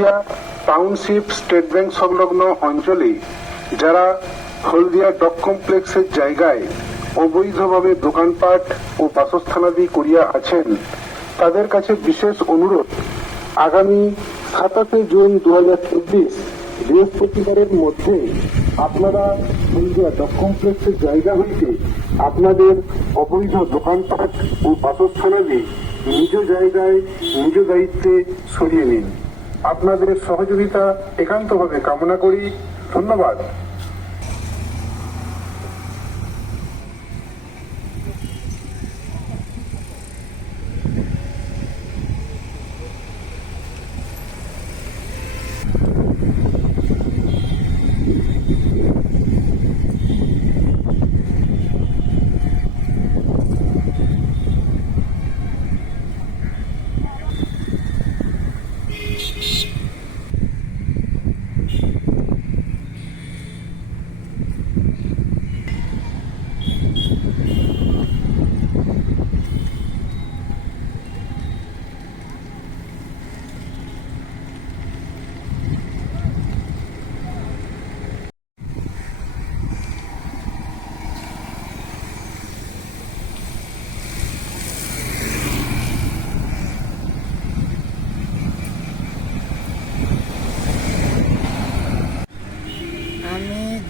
হলদিয়া township state bank সংলগ্ন অঞ্চলে যারা হলদিয়া ডক কমপ্লেক্সের জায়গায় অবৈধভাবে দোকানপাট ও বাসস্থানাদি করিয়া আছেন, তাদের কাছে বিশেষ অনুরোধ, আগামী সাতাশে জুন দু হাজার চব্বিশ বৃহস্পতিবারের মধ্যে আপনারা হলদিয়া ডক কমপ্লেক্সের জায়গা হইতে আপনাদের অবৈধ দোকানপাট ও বাসস্থানাদি নিজ জায়গায়, নিজ দায়িত্বে সরিয়ে নিন। আপনাদের সহযোগিতা একান্তভাবে কামনা করি। ধন্যবাদ। আমি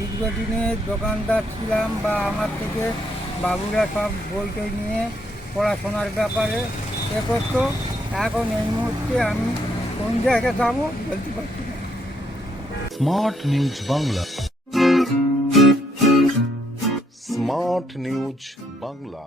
দীর্ঘদিনের দোকানদার ছিলাম বা আমার থেকে বাবুরা সব বলতে নিয়ে পড়াশোনার ব্যাপারে এ করত। এখন এই মুহূর্তে আমি কোন জায়গায় যাব বলতে পারছি না। Smart news Bangla. Smart news Bangla.